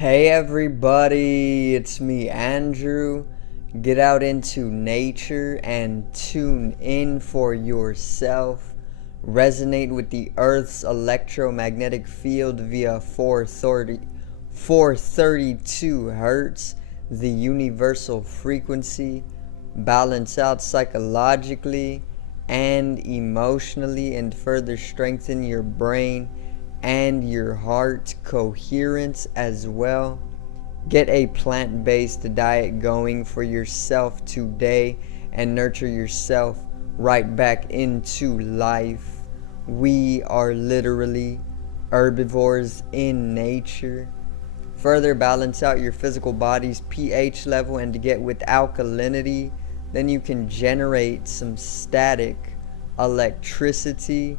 Hey everybody, it's me Andrew. Get out into nature and tune in for yourself. Resonate with the Earth's electromagnetic field via 432 Hertz, the universal frequency. Balance out psychologically and emotionally and further strengthen your brain and your heart coherence as well. Get a plant-based diet going for yourself today and nurture yourself right back into life. We are literally herbivores in nature. Further balance out your physical body's pH level and to get with alkalinity, then you can generate some static electricity.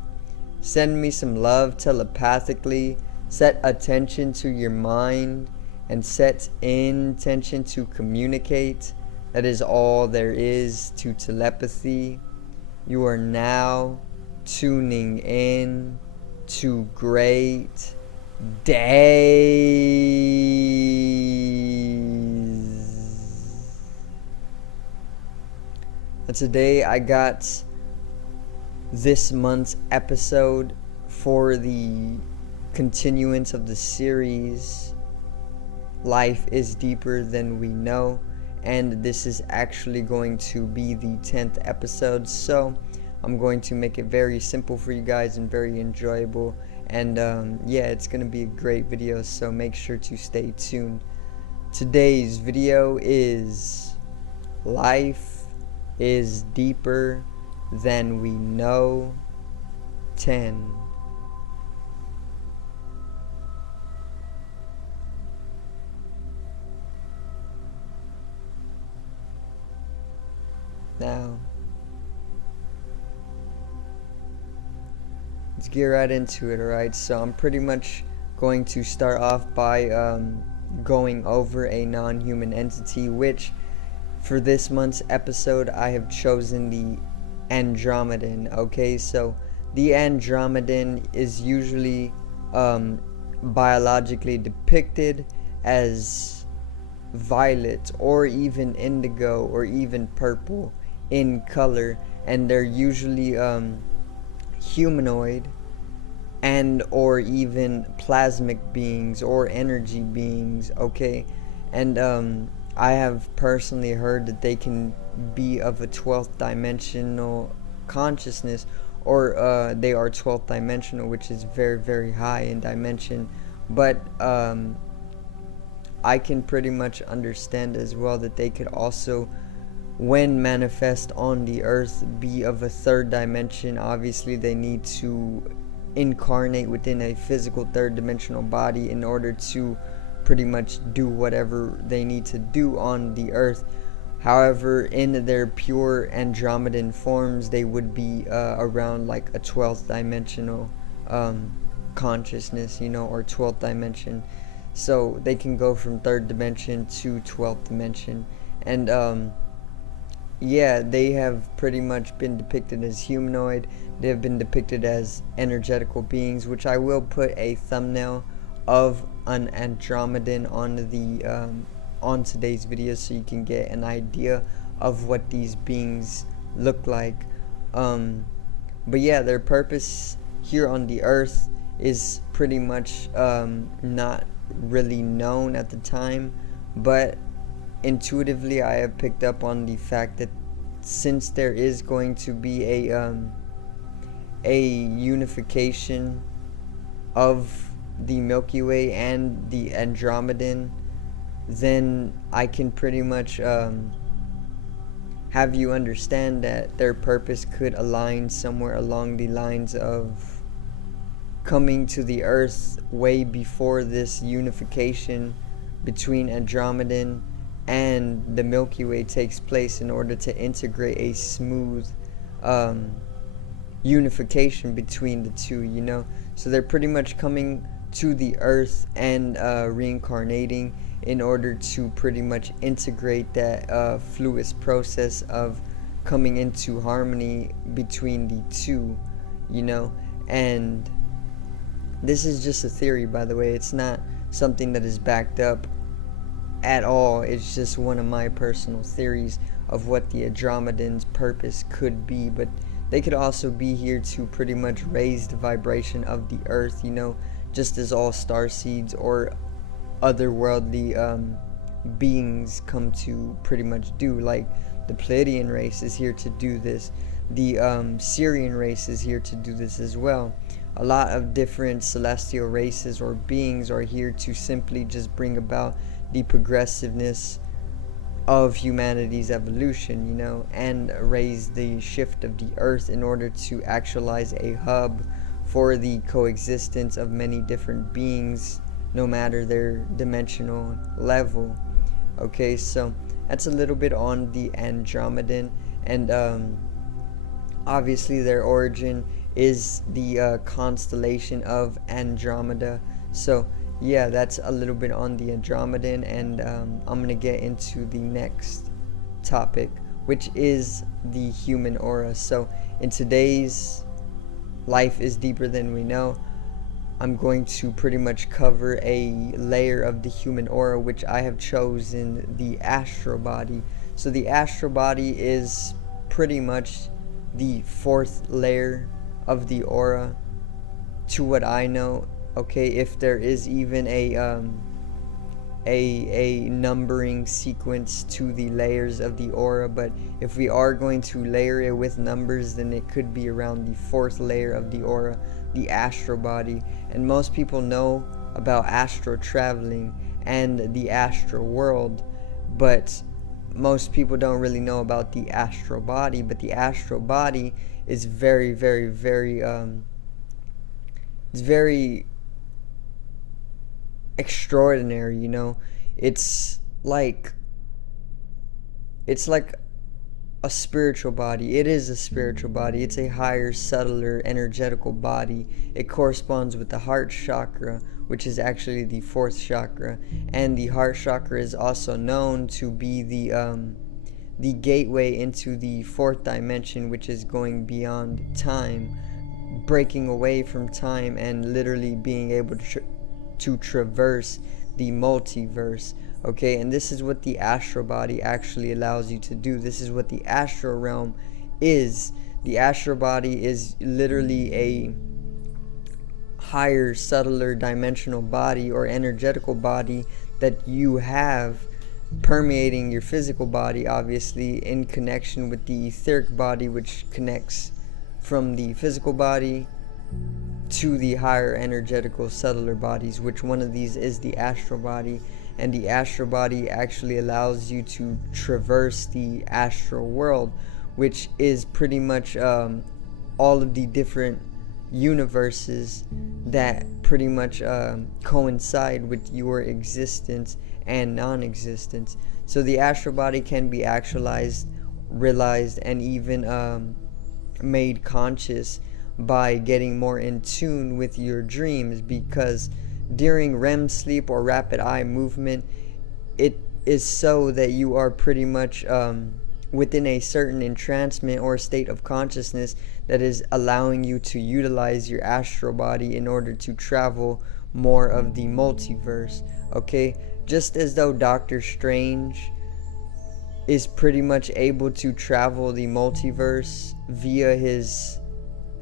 Send me some love telepathically. Set attention to your mind and set intention to communicate. That is all there is to telepathy. You are now tuning in to great days. And today I got this month's episode for the continuance of the series Life is Deeper Than We Know, and this is actually going to be the 10th episode, so I'm going to make it very simple for you guys and very enjoyable, and yeah, it's going to be a great video, so make sure to stay tuned. Today's video is Life is Deeper Than We Know 10. Now, let's get right into it, alright? So I'm pretty much going to start off by going over a non-human entity, which for this month's episode I have chosen the Andromedan. Okay, so the Andromedan is usually biologically depicted as violet or even indigo or even purple in color, and they're usually humanoid and or even plasmic beings or energy beings. Okay, and I have personally heard that they can be of a 12th dimensional consciousness, or they are 12th dimensional, which is very, very high in dimension. But I can pretty much understand as well that they could also, when manifest on the earth, be of a 3rd dimension. Obviously, they need to incarnate within a physical 3rd dimensional body in order to pretty much do whatever they need to do on the earth. However, in their pure Andromedan forms, they would be around like a 12th dimensional consciousness, or 12th dimension. So they can go from 3rd dimension to 12th dimension. And yeah, they have pretty much been depicted as humanoid. They have been depicted as energetical beings, which I will put a thumbnail of an Andromedan on today's video, so you can get an idea of what these beings look like. But yeah, their purpose here on the earth is pretty much not really known at the time, but intuitively I have picked up on the fact that since there is going to be a unification of the Milky Way and the Andromedan, then I can pretty much have you understand that their purpose could align somewhere along the lines of coming to the earth way before this unification between Andromedan and the Milky Way takes place, in order to integrate a smooth unification between the two, so they're pretty much coming to the earth and reincarnating in order to pretty much integrate that fluid process of coming into harmony between the two, and this is just a theory, by the way. It's not something that is backed up at all. It's just one of my personal theories of what the Andromedan's purpose could be, but they could also be here to pretty much raise the vibration of the earth, just as all star seeds or otherworldly beings come to pretty much do. Like the Pleiadian race is here to do this. The Syrian race is here to do this as well. A lot of different celestial races or beings are here to simply just bring about the progressiveness of humanity's evolution, and raise the shift of the earth in order to actualize a hub for the coexistence of many different beings, no matter their dimensional level. Okay, so that's a little bit on the Andromedan, and obviously their origin is the constellation of Andromeda. So yeah, that's a little bit on the Andromedan, and I'm going to get into the next topic, which is the human aura. So in today's Life is Deeper Than We Know, I'm going to pretty much cover a layer of the human aura, which I have chosen the Astral Body. So the Astral Body is pretty much the fourth layer of the aura, to what I know. Okay, if there is even a numbering sequence to the layers of the aura, but if we are going to layer it with numbers, then it could be around the fourth layer of the aura, the Astral Body. And most people know about astral traveling and the astral world, but most people don't really know about the Astral Body. But the Astral Body is very, very, very it's very extraordinary. It's like a spiritual body. It is a spiritual body. It's a higher, subtler, energetical body. It corresponds with the heart chakra, which is actually the fourth chakra, and the heart chakra is also known to be the gateway into the fourth dimension, which is going beyond time, breaking away from time, and literally being able to traverse the multiverse. Okay, and this is what the Astral Body actually allows you to do. This is what the astral realm is. The Astral Body is literally a higher, subtler dimensional body or energetical body that you have permeating your physical body, obviously in connection with the etheric body, which connects from the physical body to the higher energetical subtler bodies, which one of these is the Astral Body. And the Astral Body actually allows you to traverse the astral world, which is pretty much all of the different universes that pretty much coincide with your existence and non-existence. So the Astral Body can be actualized, realized, and even made conscious by getting more in tune with your dreams, because during REM sleep or rapid eye movement, it is so that you are pretty much within a certain entrancement or state of consciousness that is allowing you to utilize your astral body in order to travel more of the multiverse. Okay, just as though Doctor Strange is pretty much able to travel the multiverse via his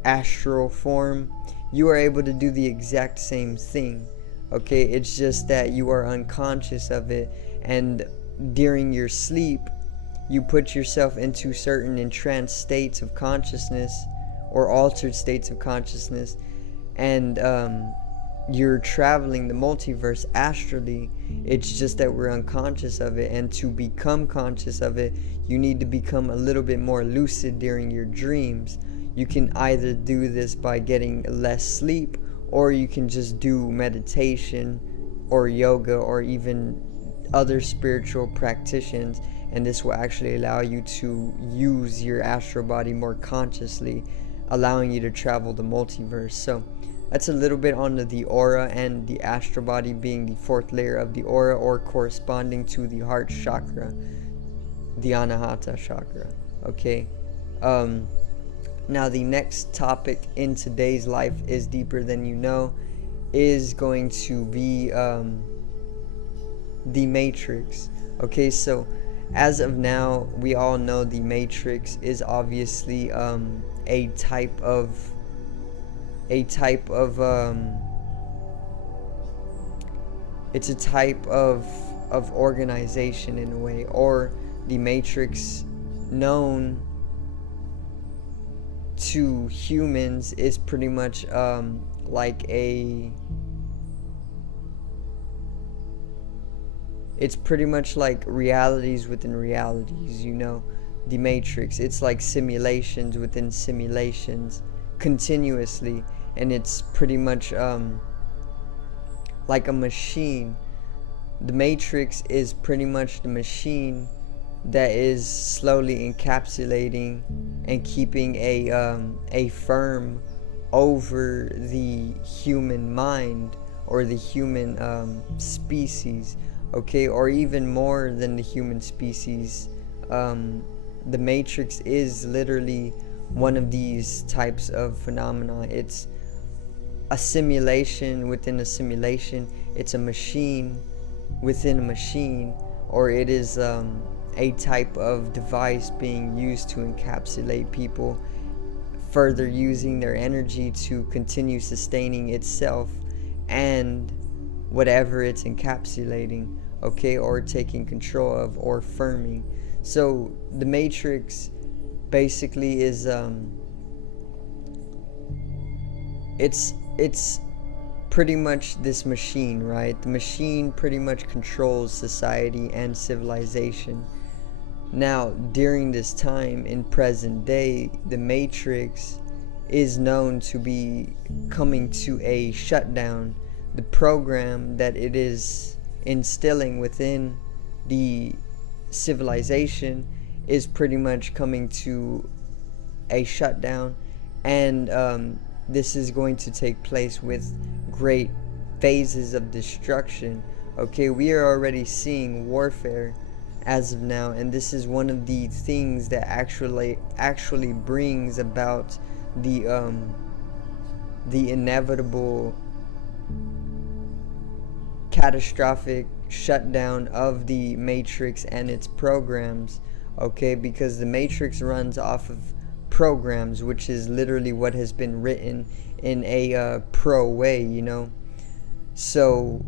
astral form, you are able to do the exact same thing. Okay, it's just that you are unconscious of it, and during your sleep you put yourself into certain entranced states of consciousness or altered states of consciousness, and you're traveling the multiverse astrally. It's just that we're unconscious of it, and to become conscious of it, you need to become a little bit more lucid during your dreams. You can either do this by getting less sleep, or you can just do meditation or yoga or even other spiritual practitioners, and this will actually allow you to use your astral body more consciously, allowing you to travel the multiverse. So that's a little bit on the aura, and the astral body being the fourth layer of the aura, or corresponding to the heart chakra, the anahata chakra. Okay, now the next topic in today's Life is Deeper Than You Know is going to be the Matrix. Okay, so as of now, we all know the Matrix is obviously a type of it's a type of organization in a way, or the Matrix known to humans is pretty much like it's pretty much like realities within realities, you know. The Matrix, it's like simulations within simulations continuously, and it's pretty much like a machine. The Matrix is pretty much the machine that is slowly encapsulating and keeping a firm over the human mind, or the human species, okay, or even more than the human species. The Matrix is literally one of these types of phenomena. It's a simulation within a simulation. It's a machine within a machine, or it is a type of device being used to encapsulate people, further using their energy to continue sustaining itself and whatever it's encapsulating, okay, or taking control of, or firming. So the Matrix basically is it's pretty much this machine, right? The machine pretty much controls society and civilization. Now, during this time in present day, the Matrix is known to be coming to a shutdown. The program that it is instilling within the civilization is pretty much coming to a shutdown, and this is going to take place with great phases of destruction. Okay, we are already seeing warfare as of now, and this is one of the things that actually brings about the inevitable catastrophic shutdown of the Matrix and its programs, okay, because the Matrix runs off of programs, which is literally what has been written in a pro way, you know. So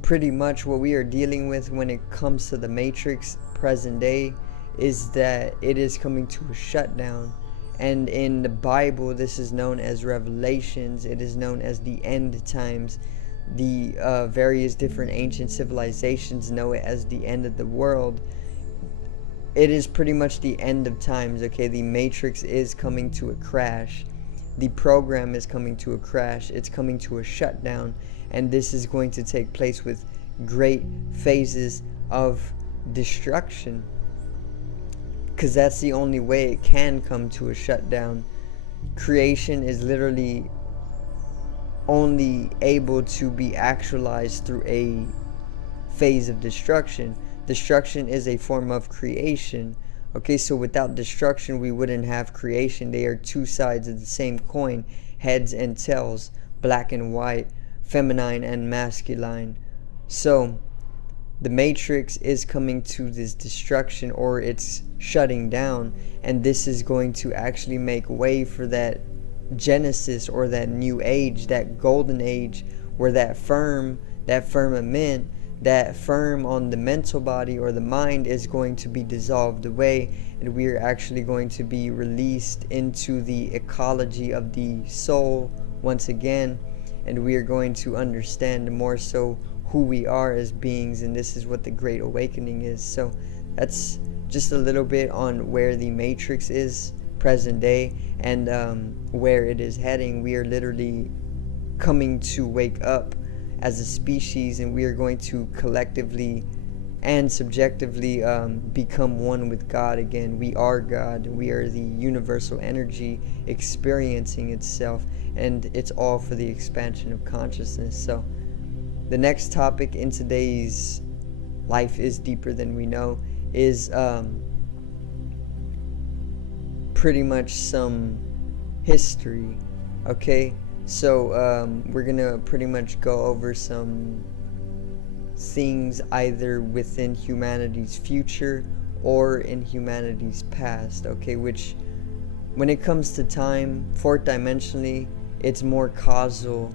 pretty much what we are dealing with when it comes to the Matrix present day is that it is coming to a shutdown. And in the Bible, this is known as Revelations. It is known as the end times. The various different ancient civilizations know it as the end of the world. It is pretty much the end of times, okay? The Matrix is coming to a crash. The program is coming to a crash. It's coming to a shutdown. And this is going to take place with great phases of destruction, because that's the only way it can come to a shutdown. Creation is literally only able to be actualized through a phase of destruction. Destruction is a form of creation. Okay, so without destruction, we wouldn't have creation. They are two sides of the same coin, heads and tails, black and white, feminine and masculine. So the Matrix is coming to this destruction, or it's shutting down, and this is going to actually make way for that Genesis, or that new age, that golden age, where that firmament, that firm on the mental body or the mind is going to be dissolved away, and we are actually going to be released into the ecology of the soul once again, and we are going to understand more so who we are as beings, and this is what the Great Awakening is. So that's just a little bit on where the Matrix is present day, and where it is heading. We are literally coming to wake up as a species, and we are going to collectively and subjectively become one with God again. We are God. We are the universal energy experiencing itself, and it's all for the expansion of consciousness. So the next topic in today's Life is Deeper Than We Know is pretty much some history. Okay, So we're gonna pretty much go over some things either within humanity's future or in humanity's past, okay? Which, when it comes to time, fourth dimensionally, it's more causal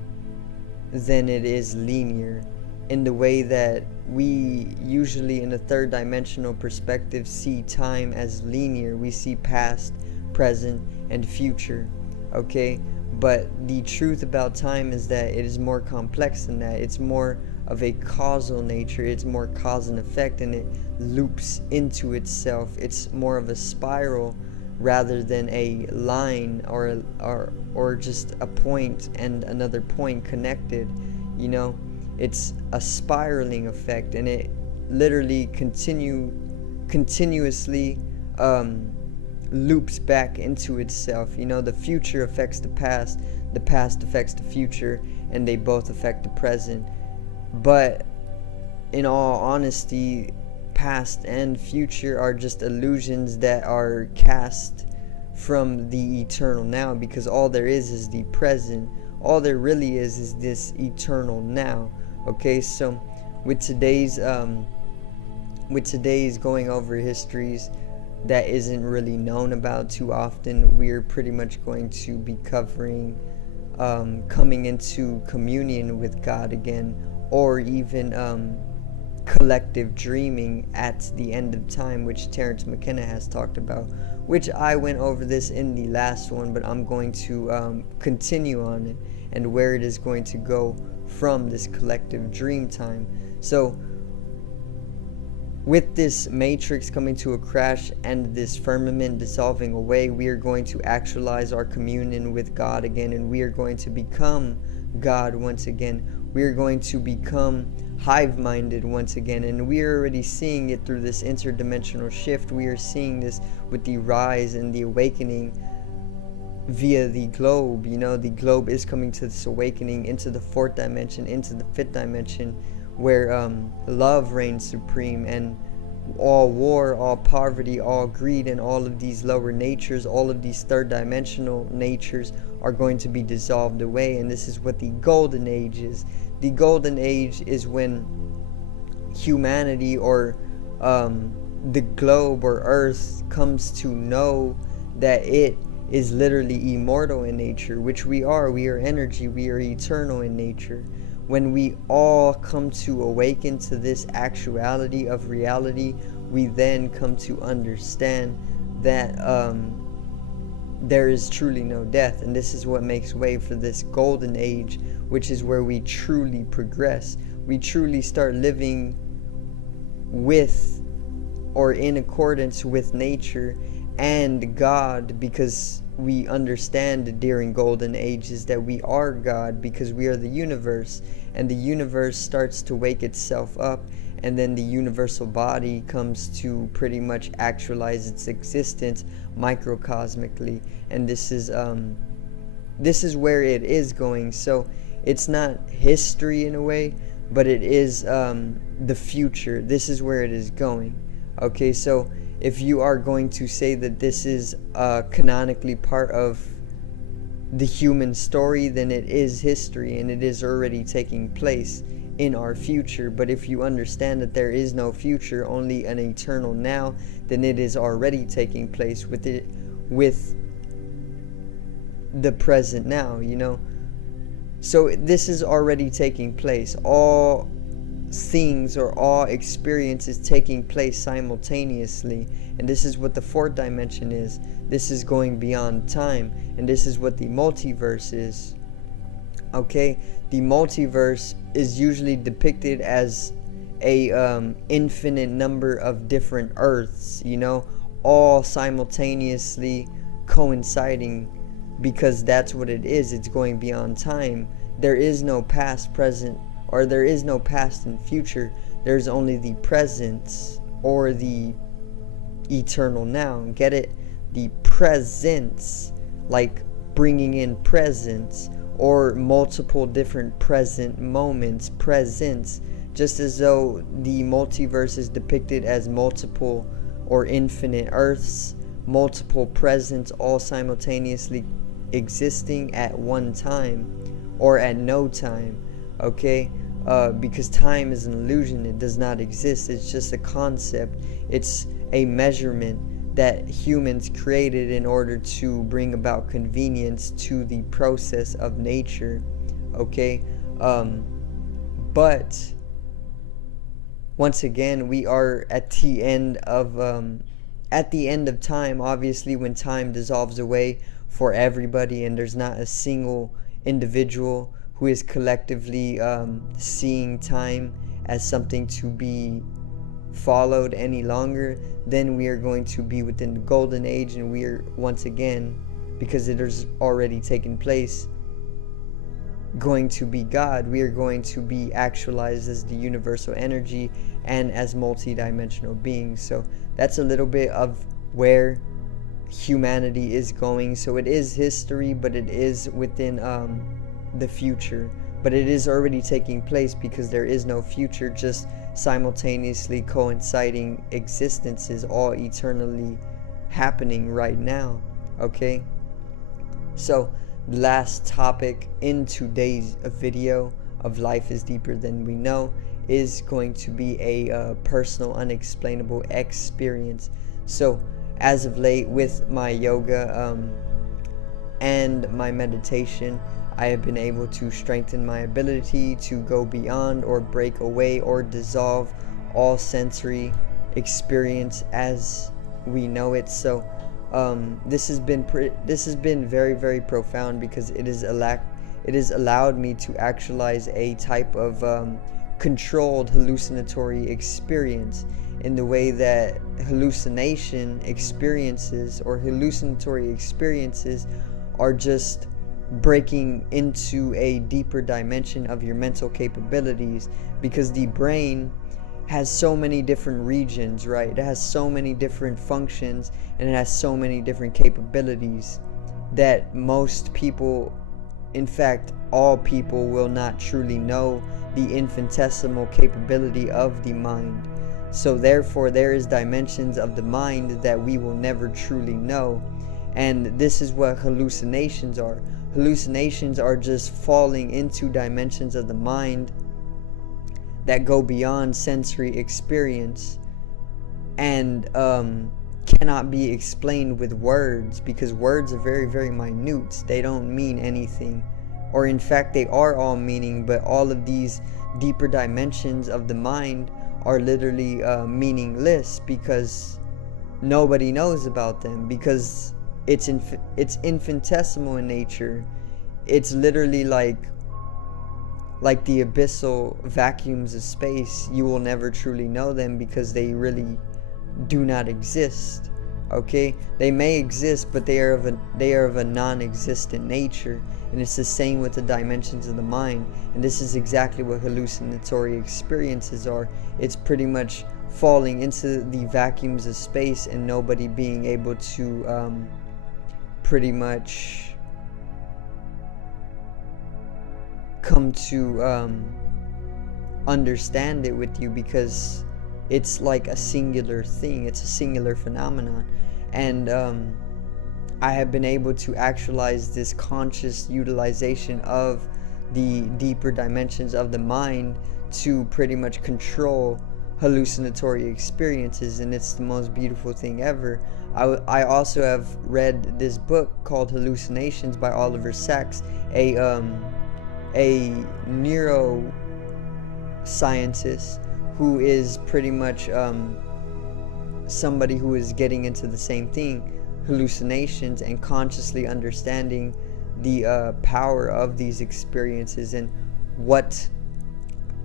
than it is linear, in the way that we usually in a third dimensional perspective see time as linear. We see past, present, and future, okay? But the truth about time is that it is more complex than that. It's more of a causal nature. It's more cause and effect, and it loops into itself. It's more of a spiral rather than a line or just a point and another point connected. You know, it's a spiraling effect, and it literally continuously loops back into itself. You know, the future affects the past affects the future, and they both affect the present. But in all honesty, past and future are just illusions that are cast from the eternal now, because all there is the present. All there really is this eternal now. Okay, so with today's going over histories that isn't really known about too often, we're pretty much going to be covering coming into communion with God again, or even collective dreaming at the end of time, which Terence McKenna has talked about, which I went over this in the last one, but I'm going to continue on it and where it is going to go from this collective dream time. So with this matrix coming to a crash and this firmament dissolving away, we are going to actualize our communion with God again, and we are going to become God once again. We are going to become hive-minded once again, and we are already seeing it through this interdimensional shift. We are seeing this with the rise and the awakening via the globe. You know, the globe is coming to this awakening into the fourth dimension, into the fifth dimension, where love reigns supreme, and all war, all poverty, all greed, and all of these lower natures, all of these third dimensional natures are going to be dissolved away. And this is what the golden age is. The golden age is when humanity, or the globe or earth, comes to know that it is literally immortal in nature, which we are. We are energy, we are eternal in nature. When we all come to awaken to this actuality of reality, we then come to understand that there is truly no death. And this is what makes way for this golden age, which is where we truly progress. We truly start living with, or in accordance with, nature and God, because we understand during golden ages that we are God, because we are the universe, and the universe starts to wake itself up, and then the universal body comes to pretty much actualize its existence microcosmically. And this is where it is going. So it's not history in a way, but it is the future. This is where it is going. Okay, so if you are going to say that this is canonically part of the human story, then it is history, and it is already taking place in our future. But if you understand that there is no future, only an eternal now, then it is already taking place with the present now, you know. So this is already taking place. All things or all experiences taking place simultaneously, and this is what the fourth dimension is. This is going beyond time, and this is what the multiverse is. Okay, the multiverse is usually depicted as a infinite number of different Earths, you know, all simultaneously coinciding, because that's what it is. It's going beyond time. There is no past, present, or there is no past and future. There's only the present, or the eternal now. Get it? The presence, like bringing in presence, or multiple different present moments, presence, just as though the multiverse is depicted as multiple or infinite Earths, multiple presents all simultaneously existing at one time or at no time, okay? Because time is an illusion. It does not exist. It's just a concept. It's a measurement that humans created in order to bring about convenience to the process of nature, okay? But once again, we are at the end of time. Obviously, when time dissolves away for everybody, and there's not a single individual who is collectively seeing time as something to be followed any longer, then we are going to be within the golden age, and we are once again, because it has already taken place, going to be God. We are going to be actualized as the universal energy and as multi-dimensional beings. So that's a little bit of where humanity is going. So it is history, but it is within the future, but it is already taking place, because there is no future, just simultaneously coinciding existences, all eternally happening right now, okay? So the last topic in today's video of Life is Deeper Than We Know is going to be a personal unexplainable experience. So as of late, with my yoga and my meditation, I have been able to strengthen my ability to go beyond or break away or dissolve all sensory experience as we know it. So this has been very, very profound, because it has allowed me to actualize a type of controlled hallucinatory experience, in the way that hallucinatory experiences are just breaking into a deeper dimension of your mental capabilities, because the brain has so many different regions, right? It has so many different functions, and it has so many different capabilities that most people, in fact all people, will not truly know the infinitesimal capability of the mind. So therefore there is dimensions of the mind that we will never truly know, and this is what hallucinations are. Hallucinations are just falling into dimensions of the mind that go beyond sensory experience, and cannot be explained with words, because words are very, very minute. They don't mean anything, or in fact they are all meaning, but all of these deeper dimensions of the mind are literally meaningless, because nobody knows about them, because it's infinitesimal in nature. It's literally like the abyssal vacuums of space. You will never truly know them, because they really do not exist, okay? They may exist, but they are of a non-existent nature. And it's the same with the dimensions of the mind, and this is exactly what hallucinatory experiences are. It's pretty much falling into the vacuums of space, and nobody being able to pretty much come to understand it with you, because it's like a singular thing. It's a singular phenomenon. And I have been able to actualize this conscious utilization of the deeper dimensions of the mind to pretty much control hallucinatory experiences, and it's the most beautiful thing ever. I also have read this book called Hallucinations by Oliver Sacks, a neuroscientist who is pretty much somebody who is getting into the same thing, hallucinations, and consciously understanding the power of these experiences, and what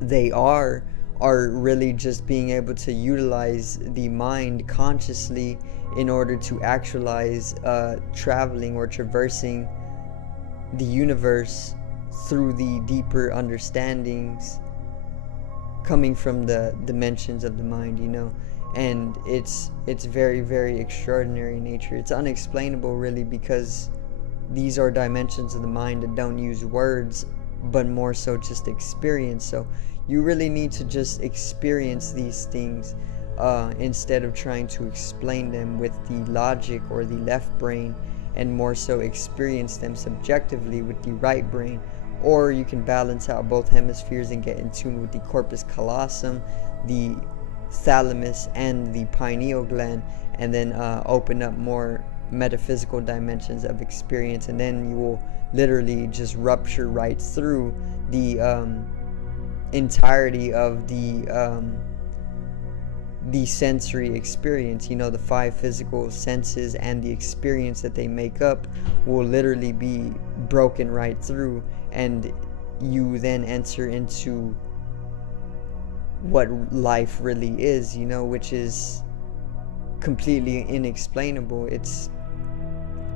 they are really just being able to utilize the mind consciously in order to actualize traveling or traversing the universe through the deeper understandings coming from the dimensions of the mind, you know. And it's very, very extraordinary in nature. It's unexplainable, really, because these are dimensions of the mind that don't use words, but more so just experience. So you really need to just experience these things instead of trying to explain them with the logic or the left brain. and more so experience them subjectively with the right brain, or you can balance out both hemispheres and get in tune with the corpus callosum, the thalamus, and the pineal gland, and then open up more metaphysical dimensions of experience, and then you will literally just rupture right through the entirety of the sensory experience. You know, the 5 physical senses and the experience that they make up will literally be broken right through, and you then enter into what life really is, you know, which is completely inexplainable. It's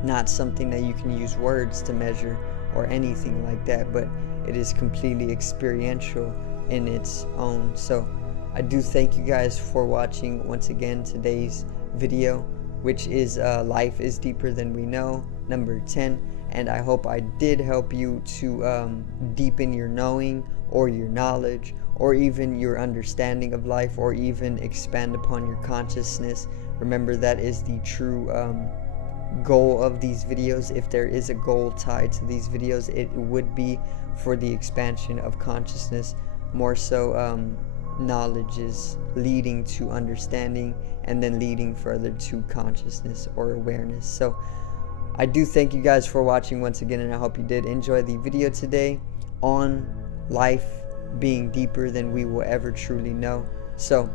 not something that you can use words to measure or anything like that, but it is completely experiential in its own. So I do thank you guys for watching once again today's video, which is Life is Deeper Than We Know, number 10. And I hope I did help you to deepen your knowing or your knowledge or even your understanding of life, or even expand upon your consciousness. Remember, that is the true goal of these videos. If there is a goal tied to these videos, it would be for the expansion of consciousness. More so, knowledge is leading to understanding, and then leading further to consciousness or awareness. So I do thank you guys for watching once again, and I hope you did enjoy the video today on life being deeper than we will ever truly know. So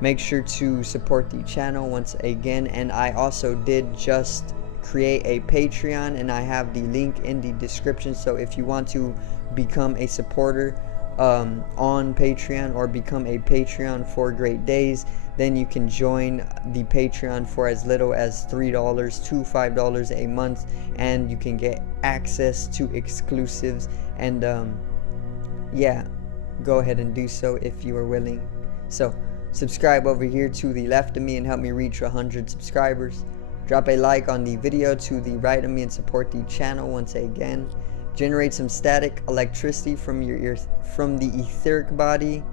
make sure to support the channel once again, and I also did just create a Patreon, and I have the link in the description. So if you want to become a supporter on Patreon, or become a Patreon for Great Days, then you can join the Patreon for as little as $3 to $5 a month, and you can get access to exclusives. And yeah, go ahead and do so if you are willing. So subscribe over here to the left of me and help me reach 100 subscribers. Drop a like on the video to the right of me and support the channel once again. Generate some static electricity from from the etheric body,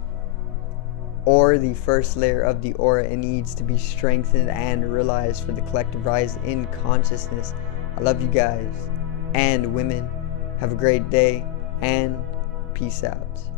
or the first layer of the aura. It needs to be strengthened and realized for the collective rise in consciousness. I love you guys and women. Have a great day, and peace out.